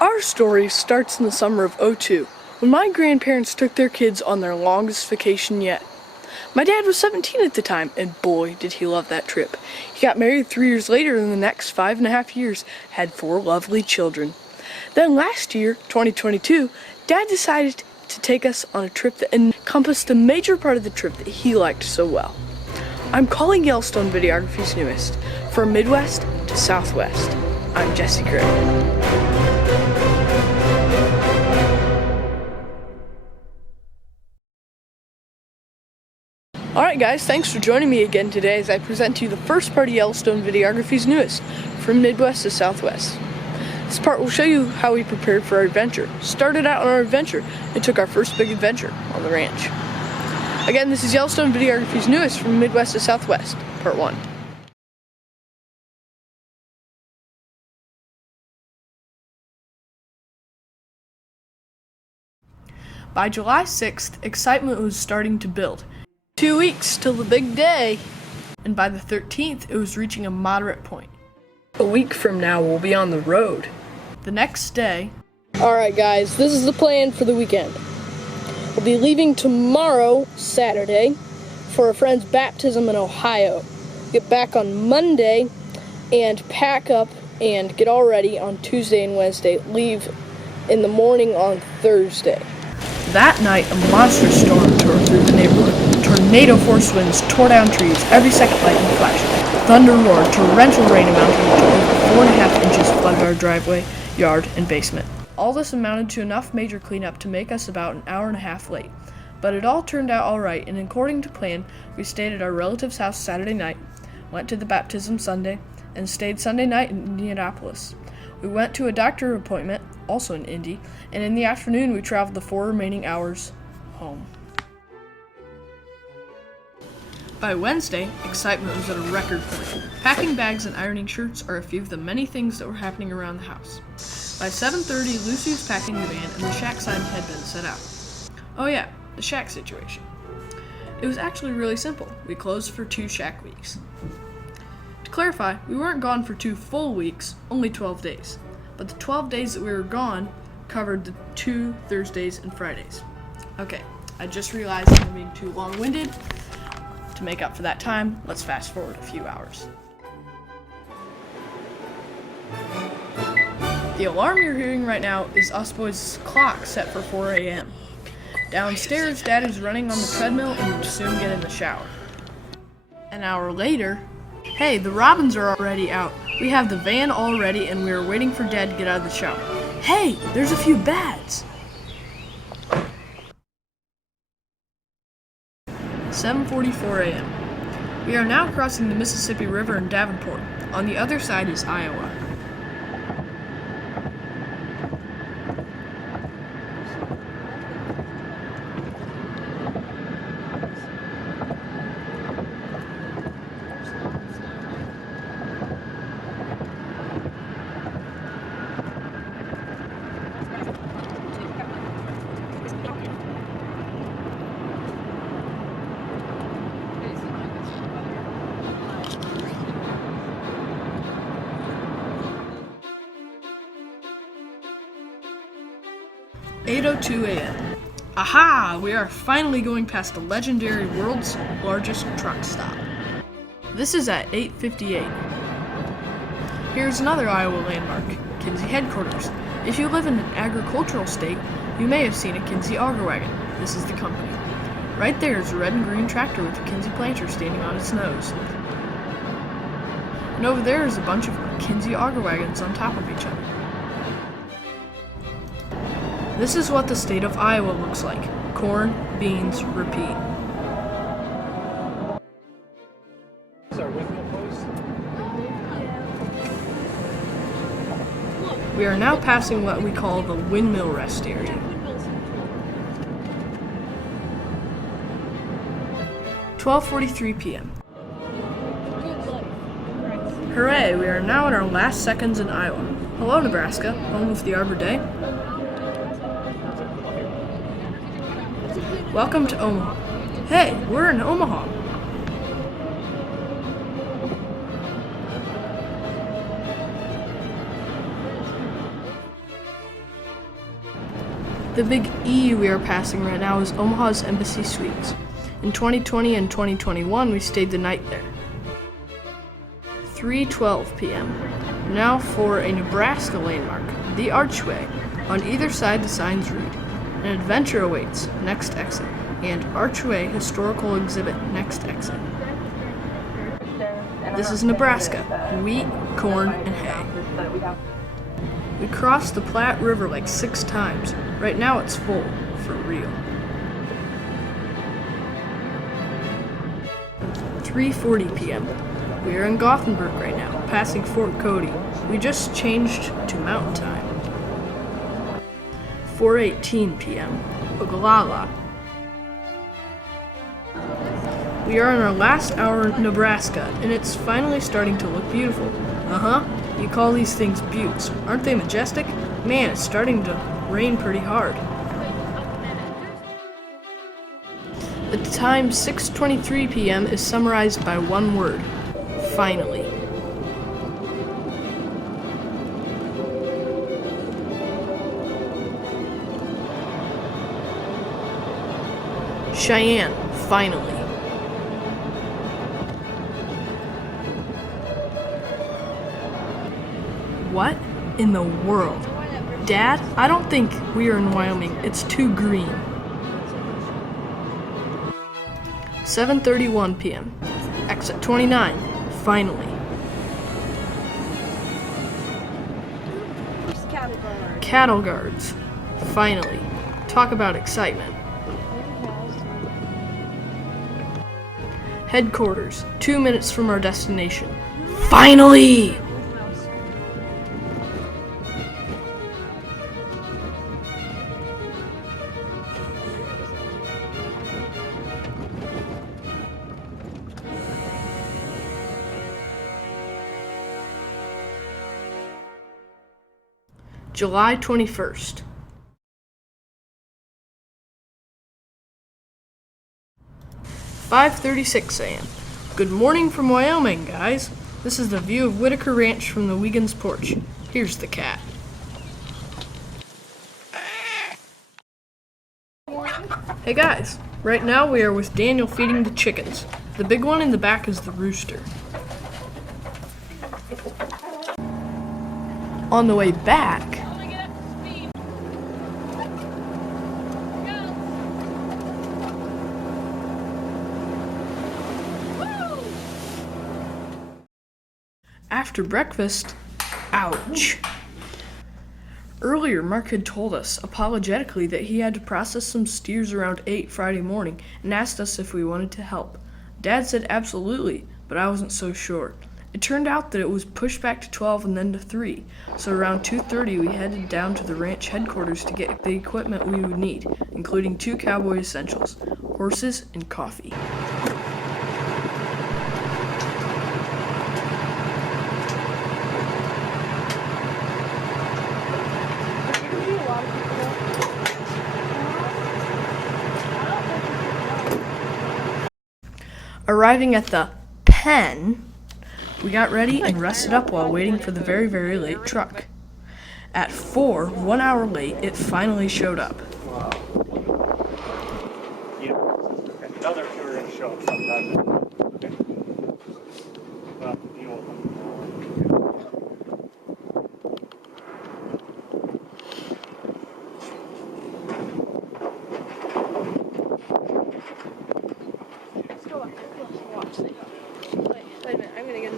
Our story starts in the summer of '02, when my grandparents took their kids on their longest vacation yet. My dad was 17 at the time, and boy, did he love that trip. He got married 3 years later, and in the next 5.5 years, had 4 lovely children. Then last year, 2022, Dad decided to take us on a trip that encompassed a major part of the trip that he liked so well. I'm calling Yellowstone Videography's newest, from Midwest to Southwest. I'm Jesse Gray. Alright guys, thanks for joining me again today as I present to you the first part of Yellowstone Videography's newest, from Midwest to Southwest. This part will show you how we prepared for our adventure, started out on our adventure, and took our first big adventure on the ranch. Again, this is Yellowstone Videography's newest, from Midwest to Southwest, Part 1. By July 6th, excitement was starting to build. 2 weeks till the big day, and by the 13th, it was reaching a moderate point. A week from now, we'll be on the road. The next day... Alright guys, this is the plan for the weekend. We'll be leaving tomorrow, Saturday, for a friend's baptism in Ohio. Get back on Monday and pack up and get all ready on Tuesday and Wednesday. Leave in the morning on Thursday. That night, a monstrous storm tore through the neighborhood. Tornado force winds tore down trees, every second lightning flashed. Thunder roared, torrential rain amounting to over 4.5 inches flooded our driveway, yard, and basement. All this amounted to enough major cleanup to make us about an hour and a half late. But it all turned out alright, and according to plan, we stayed at our relative's house Saturday night, went to the baptism Sunday, and stayed Sunday night in Indianapolis. We went to a doctor appointment, also in Indy, and in the afternoon we traveled the 4 remaining hours home. By Wednesday, excitement was at a record point. Packing bags and ironing shirts are a few of the many things that were happening around the house. By 7:30, Lucy was packing the van and the shack sign had been set out. Oh yeah, the shack situation. It was actually really simple. We closed for 2 shack weeks. To clarify, we weren't gone for 2 full weeks, only 12 days. But the 12 days that we were gone covered the 2 Thursdays and Fridays. Okay, I just realized I'm being too long-winded. To make up for that time, let's fast forward a few hours. The alarm you're hearing right now is us boys' clock set for 4 a.m. Downstairs, Dad is running on the treadmill and will soon get in the shower. An hour later, hey, the robins are already out. We have the van all ready and we are waiting for Dad to get out of the shower. Hey, there's a few bats! 7:44 a.m. We are now crossing the Mississippi River in Davenport. On the other side is Iowa. (8:02 a.m.) Aha! We are finally going past the legendary world's largest truck stop. This is at 8:58. Here's another Iowa landmark, Kinsey headquarters. If you live in an agricultural state, you may have seen a Kinsey auger wagon. This is the company. Right there is a red and green tractor with a Kinsey planter standing on its nose. And over there is a bunch of Kinsey auger wagons on top of each other. This is what the state of Iowa looks like. Corn, beans, repeat. We are now passing what we call the windmill rest area. 12:43 p.m. Hooray, we are now in our last seconds in Iowa. Hello, Nebraska, home of the Arbor Day. Welcome to Omaha. Hey, we're in Omaha. The big E we are passing right now is Omaha's Embassy Suites. In 2020 and 2021, we stayed the night there. 3:12 p.m. Now for a Nebraska landmark, the Archway. On either side, the signs read, "An adventure awaits, next exit," and "Archway Historical Exhibit, next exit." This is Nebraska. Wheat, corn, and hay. We crossed the Platte River like 6 times. Right now it's full, for real. 3:40 p.m. We are in Gothenburg right now, passing Fort Cody. We just changed to mountain time. 4:18 p.m. Oglala. We are in our last hour in Nebraska, and it's finally starting to look beautiful. You call these things buttes. Aren't they majestic? Man, it's starting to rain pretty hard. The time 6:23 p.m. is summarized by one word: finally. Cheyenne, finally. What in the world? Dad, I don't think we are in Wyoming. It's too green. 7:31 p.m. Exit 29, finally. Cattle guards, finally. Talk about excitement. Headquarters, 2 minutes from our destination. Finally! July 21st. "5:36 a.m. Good morning from Wyoming, guys. This is the view of Whitaker Ranch from the Wiegand's porch. Here's the cat." Hey guys, right now we are with Daniel feeding the chickens. The big one in the back is the rooster. On the way back, after breakfast, ouch. Earlier, Mark had told us, apologetically, that he had to process some steers around 8 Friday morning and asked us if we wanted to help. Dad said absolutely, but I wasn't so sure. It turned out that it was pushed back to 12 and then to 3, so around 2:30 we headed down to the ranch headquarters to get the equipment we would need, including 2 cowboy essentials, horses and coffee. Arriving at the pen, we got ready and rested up while waiting for the very, very late truck. At 4, 1 hour late, it finally showed up. Another two are going to show up sometime. Okay. Well, you'll. Wait a minute, I'm gonna get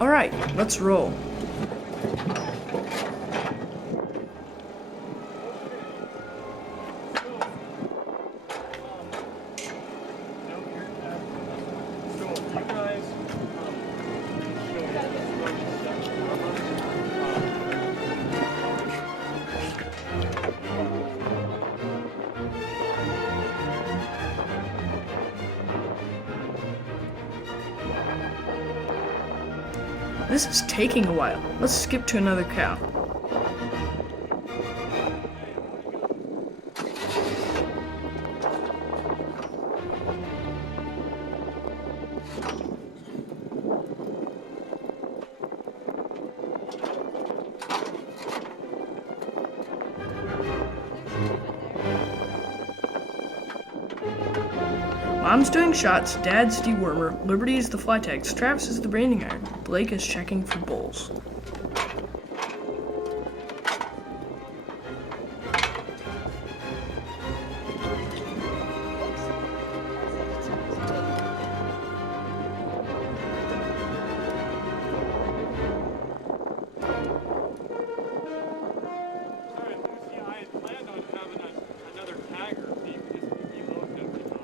Alright, let's roll. This is taking a while. Let's skip to another cow. Mom's doing shots, Dad's dewormer, Liberty is the fly tags, Travis is the branding iron, Blake is checking for bulls. Sorry, Lucy, I had planned on having another tagger so you could just reload every time.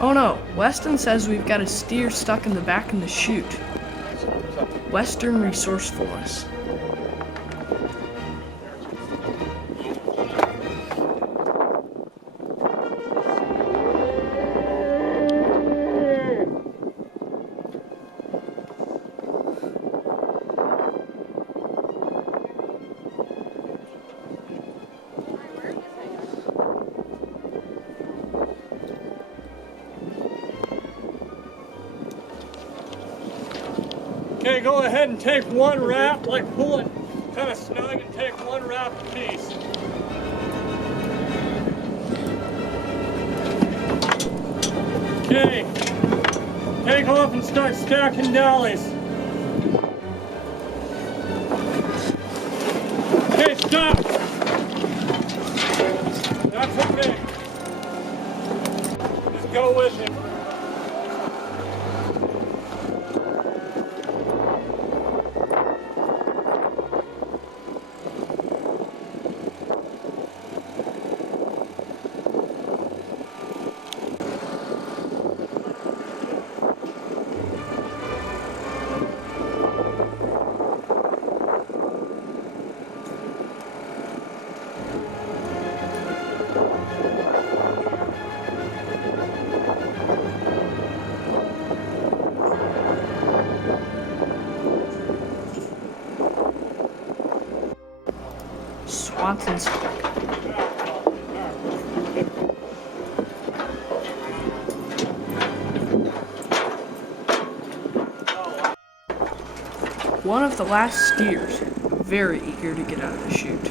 Oh no, Weston says we've got a steer stuck in the back in the chute. Western resourcefulness. Okay, go ahead and take one wrap, like pull it kind of snug and take one wrap apiece. Okay, take off and start stacking dollies. Okay, stop. That's okay. Just go with it. Swanson's one of the last steers, very eager to get out of the chute.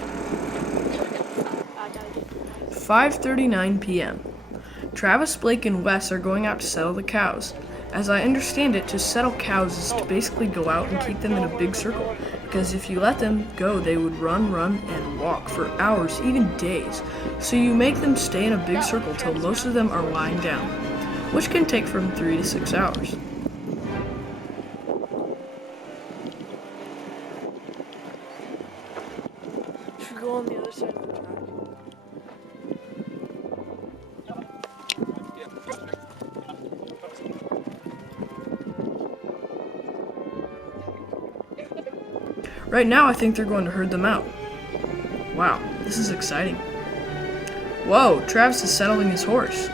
5:39 p.m. Travis, Blake, and Wes are going out to settle the cows. As I understand it, to settle cows is to basically go out and keep them in a big circle, because if you let them go, they would run, and walk for hours, even days. So you make them stay in a big circle till most of them are lying down, which can take from 3 to 6 hours. Should we go on the other side of the track? Right now, I think they're going to herd them out. Wow, this is exciting. Whoa, Travis is settling his horse.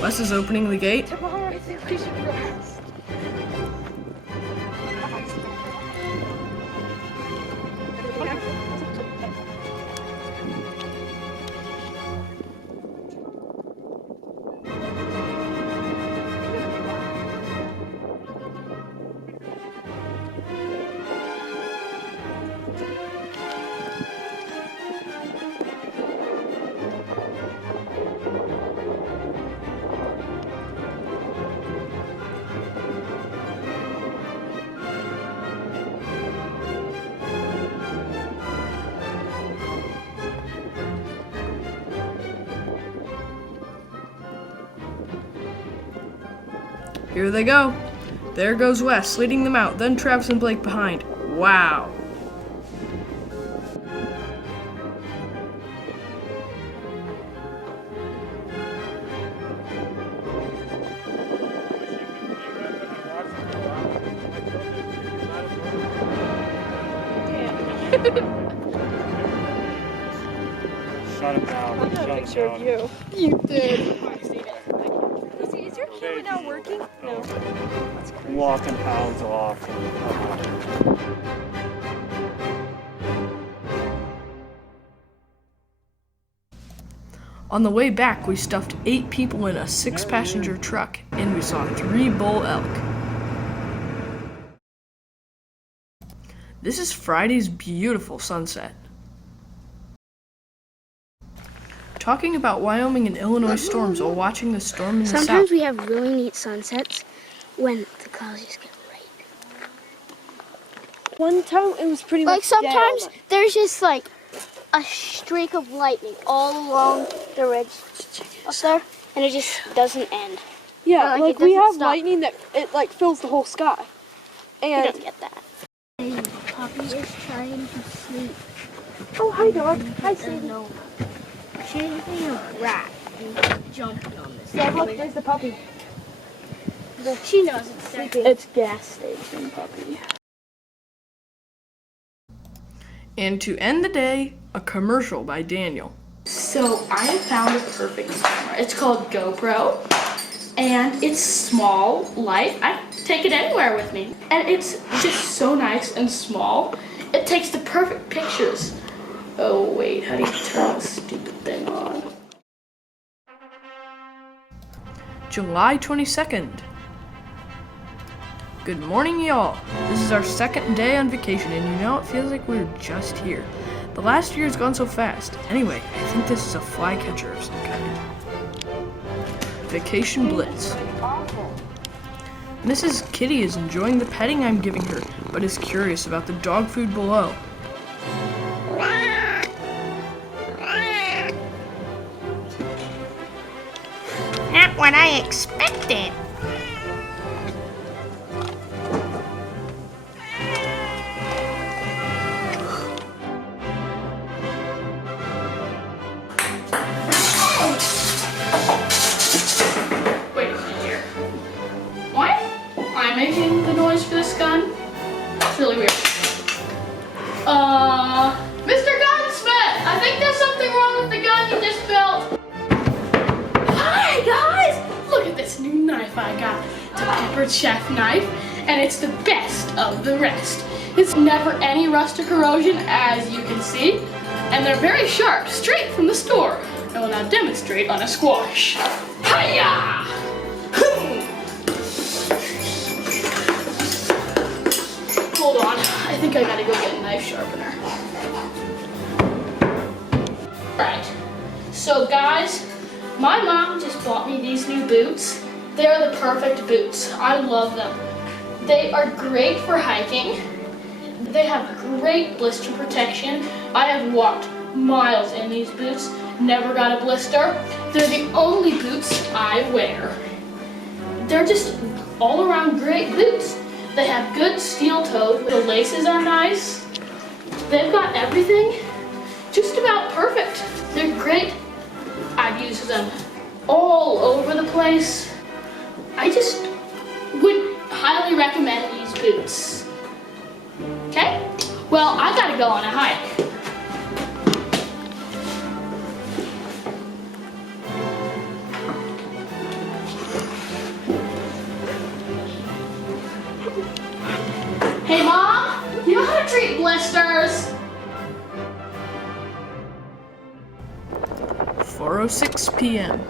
Wes is opening the gate. Tomorrow I think we should rest. Here they go. There goes Wes, leading them out, then Travis and Blake behind. Wow. Shut him down. I got a Shut picture him of down. you. You did. Is your camera not working? No. I'm walking pounds off. On the way back, we stuffed 8 people in a 6-passenger truck, and we saw 3 bull elk. This is Friday's beautiful sunset. Talking about Wyoming and Illinois storms while watching the storm in the south. Sometimes we have really neat sunsets when the clouds just get right. One time it was pretty Like much dead all sometimes night. there's just like a streak of lightning all along the ridge up there, and it just doesn't end. Yeah, like, like it we doesn't have stop. lightning that it like fills the whole sky. You And don't get that. Poppy is trying to sleep. oh hi dog, hi Sadie. No. She's being a rat and jumping on this. Yeah, look, there's the puppy. She knows it's sleeping. It's gas station puppy. And to end the day, a commercial by Daniel. So I have found a perfect camera. It's called GoPro, and it's small, light. I take it anywhere with me, and it's just so nice and small. It takes the perfect pictures. Oh wait, how do you turn this stupid thing on? July 22nd. Good morning, y'all. This is our second day on vacation, and you know, it feels like we were just here. The last year's gone so fast. Anyway, I think this is a flycatcher of some kind. Vacation Blitz. Mrs. Kitty is enjoying the petting I'm giving her, but is curious about the dog food below. Not what I expected. Wait a minute here. Why am I making the noise for this gun? It's really weird. Mr. Gunsmith, I think there's something wrong with the gun you just built. Hi guys! Look at this new knife I got. It's a peppered chef knife, and it's the best of the rest. It's never any rust or corrosion, as you can see, and they're very sharp, straight from the store. I will now demonstrate on a squash. Hiya! Hold on, I think I gotta go get a knife sharpener. Right, so guys, my mom just bought me these new boots. They're the perfect boots. I love them. They are great for hiking. They have great blister protection. I have walked miles in these boots, never got a blister. They're the only boots I wear. They're just all around great boots. They have good steel toes. The laces are nice. They've got everything just about perfect. They're great. I've used them all over the place. I just would highly recommend these boots. Okay? Well, I gotta go on a hike. Hey Mom, you know how to treat blisters? 4:06 p.m.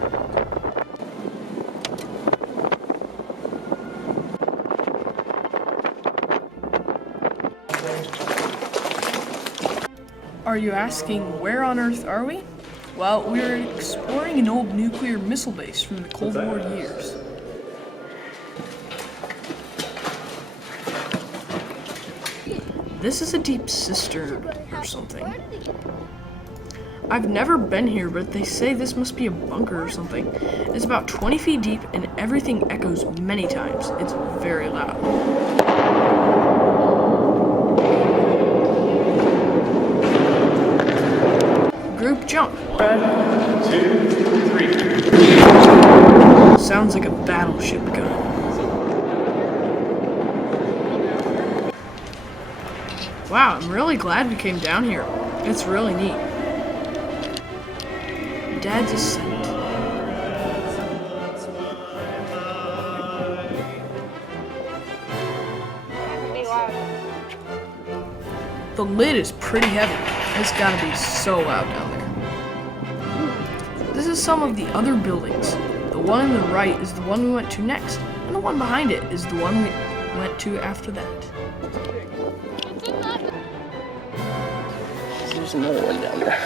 Are you asking where on earth are we? Well, we're exploring an old nuclear missile base from the Cold War years. This is a deep cistern or something. I've never been here, but they say this must be a bunker or something. It's about 20 feet deep and everything echoes many times. It's very loud. Group jump. 1, 2, 3. Sounds like a battleship gun. Wow, I'm really glad we came down here. It's really neat. Dad's ascent. The lid is pretty heavy. It's gotta be so loud down there. This is some of the other buildings. The one on the right is the one we went to next, and the one behind it is the one we went to after that. There's another one down there.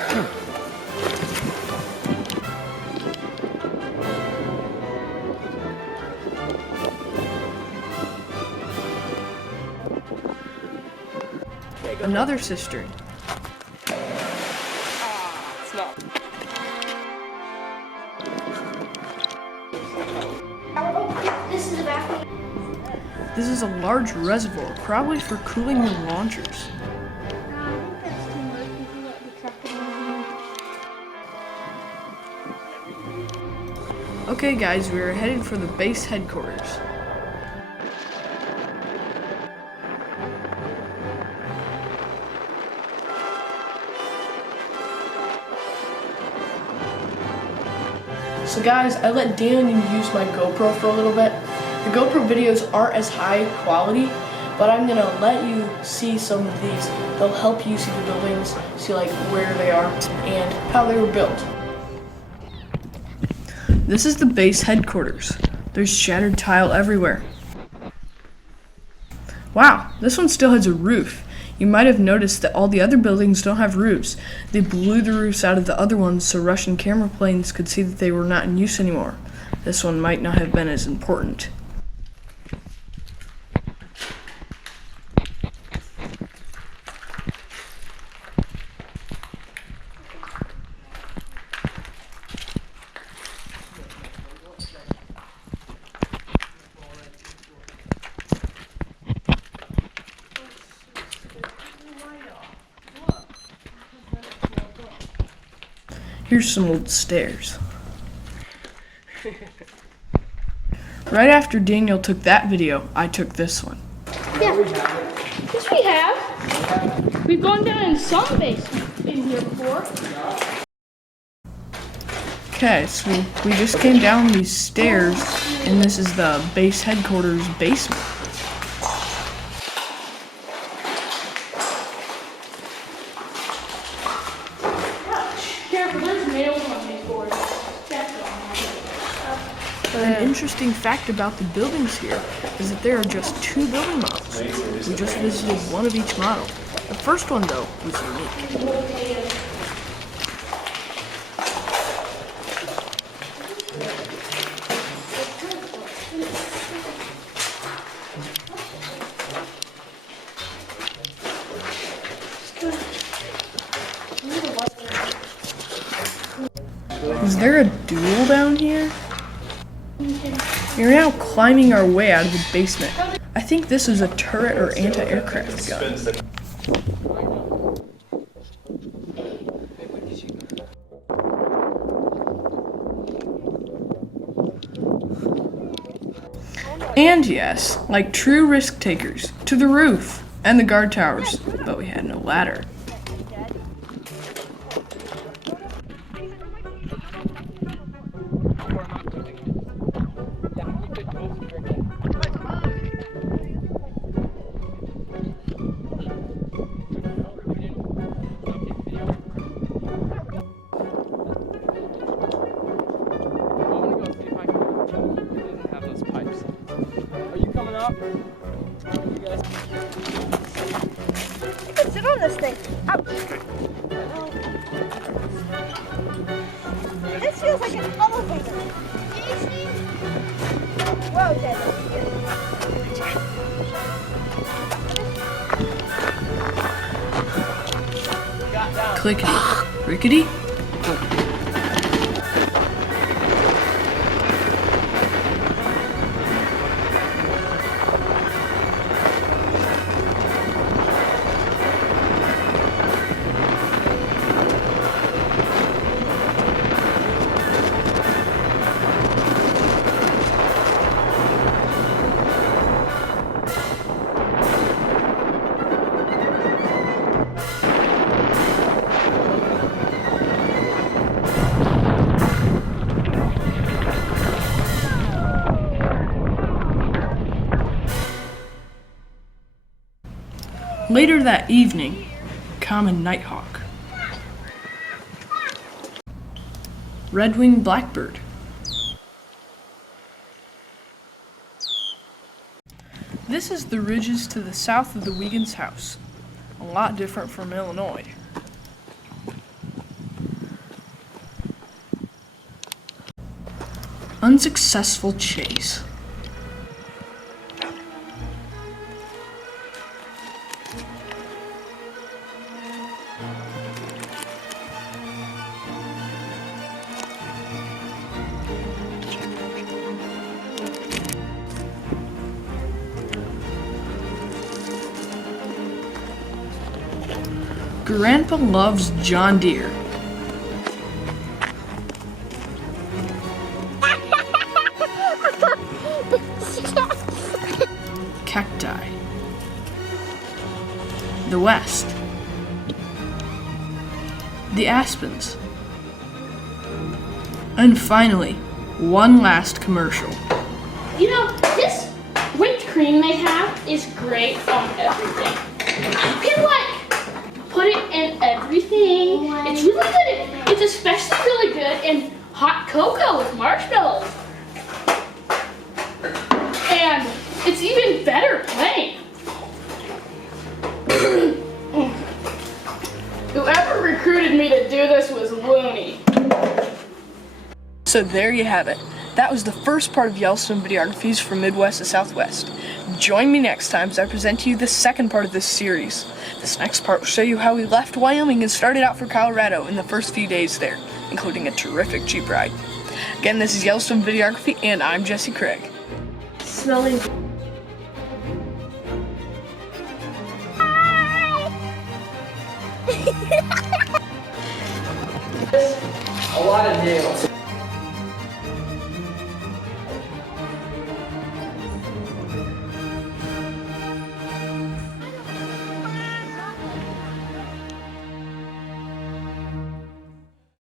Another cistern. This is a large reservoir, probably for cooling the launchers. Okay guys, we are headed for the base headquarters. So guys, I let Daniel use my GoPro for a little bit. The GoPro videos aren't as high quality, but I'm gonna let you see some of these. They'll help you see the buildings, see like where they are and how they were built. This is the base headquarters. There's shattered tile everywhere. Wow, this one still has a roof. You might have noticed that all the other buildings don't have roofs. They blew the roofs out of the other ones so Russian camera planes could see that they were not in use anymore. This one might not have been as important. Here's some old stairs. Right after Daniel took that video, I took this one. Yeah. Yes, we have. We've gone down in some basement in here before. Okay, so we just came down these stairs, and this is the base headquarters basement. Careful, there's nails on these boards. An interesting fact about the buildings here is that there are just 2 building models. We just visited one of each model. The first one, though, was unique. Is there a duel down here? We're now climbing our way out of the basement. I think this is a turret or anti-aircraft gun. And yes, like true risk takers, to the roof and the guard towers, but we had no ladder. You can sit on this thing. Ouch. This feels like an elevator. Whoa, Clickety, rickety, Later that evening, common nighthawk, red-winged blackbird, this is the ridges to the south of the Wiegand's house, a lot different from Illinois. Unsuccessful chase. Grandpa loves John Deere. Cacti. The West. The aspens. And finally, one last commercial. You know, this whipped cream they have is great on everything. You can put it in everything. It's really good. It's especially really good in hot cocoa with marshmallows. And it's even better plain. Whoever recruited me to do this was loony. So there you have it. That was the first part of Yellowstone Videographies from Midwest to Southwest. Join me next time as I present to you the second part of this series. This next part will show you how we left Wyoming and started out for Colorado in the first few days there, including a terrific Jeep ride. Again, this is Yellowstone Videography, and I'm Jesse Craig. Smelling. A lot of nails.